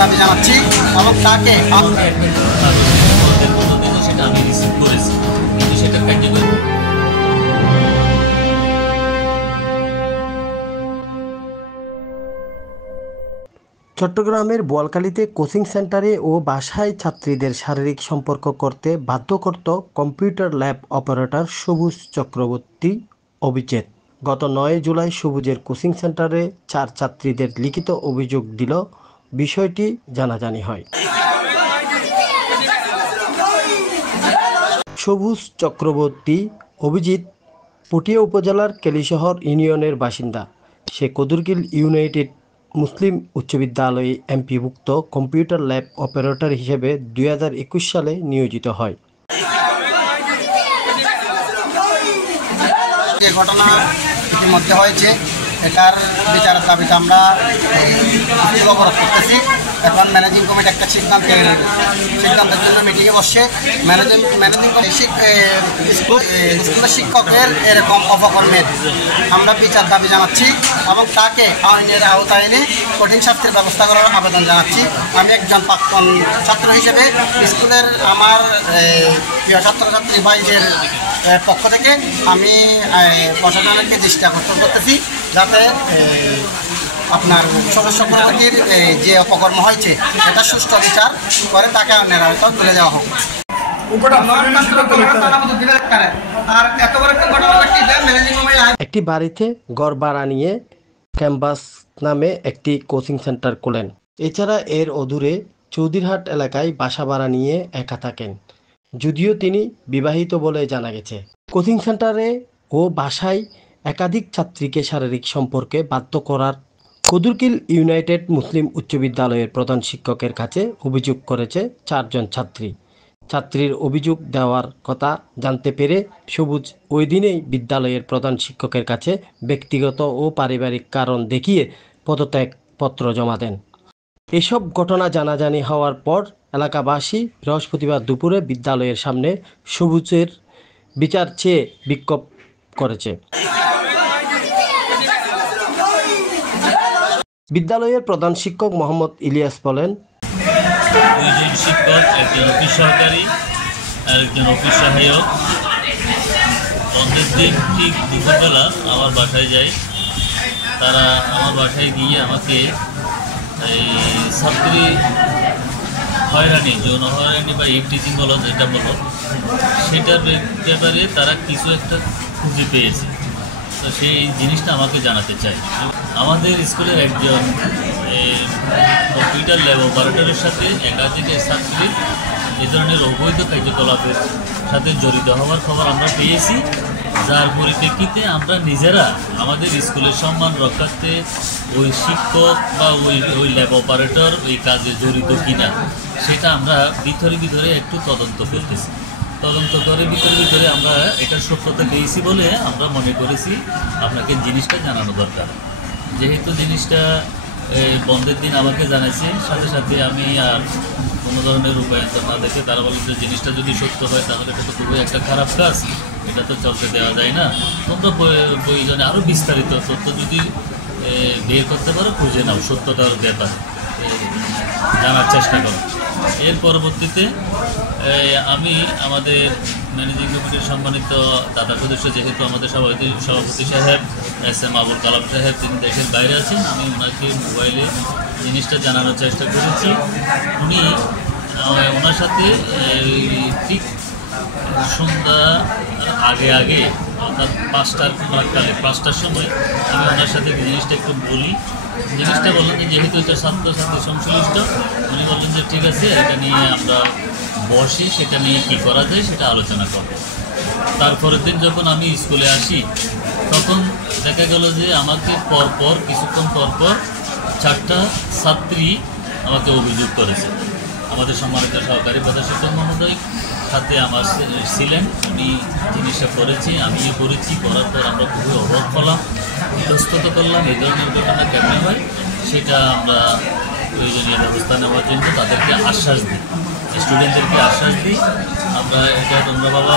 দাবি জানাচ্ছি এবং তাকে সেটা আমি রিসিভ করেছি, কিন্তু সেটা কার্যকরী। চট্টগ্রামের বোয়ালখালীতে কোচিং সেন্টারে ও বাসায় ছাত্রীদের শারীরিক সম্পর্ক করতে বাধ্য করত কম্পিউটার ল্যাব অপারেটর সবুজ চক্রবর্তী অভিজিৎ। গত 9 জুলাই সবুজের কোচিং সেন্টারে 4 ছাত্রীদের লিখিত অভিযোগ দিল। বিষয়টি জানাজানি হয়। সবুজ চক্রবর্তী অভিজিৎ পটিয়া উপজেলার কেলিশহর ইউনিয়নের বাসিন্দা। সে কদুরকিল ইউনাইটেড মুসলিম উচ্চ বিদ্যালয়ে এমপিভুক্ত কম্পিউটার ল্যাব অপারেটর হিসেবে 2021 সালে নিয়োজিত হয়। যে ঘটনা ইতিমধ্যে হয়েছে এটার বিচারের দাবিতে আমরা অবরোধ করতেছি। এখন ম্যানেজিং কমিটি একটা সিদ্ধান্তের জন্য মিটিংয়ে বসছে। ম্যানেজিং স্কুলের শিক্ষকের এরকম অপকর্মের আমরা বিচার দাবি জানাচ্ছি এবং তাকে আইনের আওতায় এনে কঠিন শাস্তির ব্যবস্থা করার আবেদন জানাচ্ছি। আমি একজন প্রাক্তন ছাত্র হিসেবে স্কুলের আমার প্রিয় ছাত্রছাত্রী ভাইদের পক্ষ থেকে আমি প্রশাসনকে দৃষ্টি আকর্ষণ করতেছি যাতে আপনার সদস্য প্রকৃতির যে অপকর্ম হয়েছে এটা সুষ্ঠু বিচার করে তাকে অন্যের আওতায় তুলে দেওয়া হোক। একটি বাড়িতে ঘর ভাড়া নিয়ে ক্যাম্পাস নামে একটি কোচিং সেন্টার খোলেন। এছাড়া এর অদূরে চৌধুরীহাট এলাকায় বাসা ভাড়া নিয়ে একা থাকেন, যদিও তিনি বিবাহিত বলে জানা গেছে। কোচিং সেন্টারে ও বাসায় একাধিক ছাত্রীকে শারীরিক সম্পর্কে বাধ্য করার কদুরকিল ইউনাইটেড মুসলিম উচ্চ বিদ্যালয়ের প্রধান শিক্ষকের কাছে অভিযোগ করেছে 4 জন ছাত্রী। ছাত্রীর অভিযোগ দেওয়ার কথা জানতে পেরে সবুজ ওই দিনেই বিদ্যালয়ের প্রধান শিক্ষকের কাছে ব্যক্তিগত ও পারিবারিক কারণ দেখিয়ে পদত্যাগপত্র জমা দেন। এসব ঘটনা জানাজানি হওয়ার পর এলাকাবাসী বৃহস্পতিবার দুপুরে বিদ্যালয়ের সামনে সবুজের বিচার চেয়ে বিক্ষোভ করেছে। বিদ্যালয়ের প্রধান শিক্ষক মোহাম্মদ ইলিয়াস বলেন, 2 জন শিক্ষক, একজন অফিস সহকারী আর একজন অফিস সহায়ক বন্ধের দিন ঠিক দুপুরবেলা আমার বাসায় যায়। তারা আমার বাসায় গিয়ে আমাকে এই ছাত্রী হয়রানি, যৌন হয়রানি বা ইফটিজিং বলো যেটা বলো, সেটার ব্যাপারে তারা কিছু একটা খুঁজে পেয়েছে। তো সেই জিনিসটা আমাকে জানাতে চাই। আমাদের স্কুলের একজন কম্পিউটার ল্যাব অপারেটরের সাথে একাধিক ছাত্রী এ ধরনের অবৈধ কার্যকলাপের সাথে জড়িত হওয়ার খবর আমরা পেয়েছি, যার পরিপ্রেক্ষিতে আমরা নিজেরা আমাদের স্কুলের সম্মান রক্ষার্থে ওই শিক্ষক বা ওই ল্যাব অপারেটর ওই কাজে জড়িত কিনা সেটা আমরা ভিতরে একটু তদন্ত করতেছি। তদন্ত করে ভিতরে আমরা এটার সত্যতা পেয়েছি বলে আমরা মনে করেছি আপনাকে জিনিসটা জানানো দরকার। যেহেতু জিনিসটা বন্ধের দিন আমাকে জানাইছে, সাথে সাথে আমি আর কোনো ধরনের রূপায়ন্তর না দেখে তারা বলেন যে জিনিসটা যদি সত্য হয় তাহলে এটা তো খুবই একটা খারাপ কাজ, এটা তো চলতে দেওয়া যায় না। তোমরা প্রয়োজনে আরও বিস্তারিত তথ্য যদি বের করতে পারো খুঁজে নাও, সত্যতার ব্যাপারে জানার চেষ্টা করো। এর পরবর্তীতে আমি আমাদের ম্যানেজিং কমিটির সম্মানিত দাতা সদস্য, যেহেতু আমাদের সভাপতি সাহেব SM আবুল কালাম সাহেব তিনি দেশের বাইরে আছেন, আমি ওনাকে মোবাইলে জিনিসটা জানানোর চেষ্টা করেছি। উনি ওনার সাথে ঠিক সন্ধ্যা আগে অর্থাৎ 5টার সময় আমি ওনার সাথে জিনিসটা একটু বলি। জিনিসটা বললেন যে যেহেতু এটা ছাত্রছাত্রী সংশ্লিষ্ট, উনি বললেন যে ঠিক আছে এটা নিয়ে আমরা বসি, সেটা নিয়ে কী করা যায় সেটা আলোচনা করব। তারপরের দিন যখন আমি স্কুলে আসি তখন দেখা গেল যে আমাকে কিছুক্ষণ পরপর 4টা ছাত্রী আমাকে অভিযোগ করেছে। আমাদের সম্মানিত সহকারী প্রধান শিক্ষক মহোদয় সাথে আমার ছিলেন, উনি জিনিসটা করেছি, আমিও করেছি। করার পর আমরা খুবই অবাক হলাম, ইতস্তত করলাম এই ধরনের ঘটনা কেমন হয় সেটা আমরা প্রয়োজনীয় ব্যবস্থা নেওয়ার জন্য তাদেরকে আশ্বাস দিই, স্টুডেন্টদেরকে আশ্বাস দিই আমরা এটা তোমরা বাবা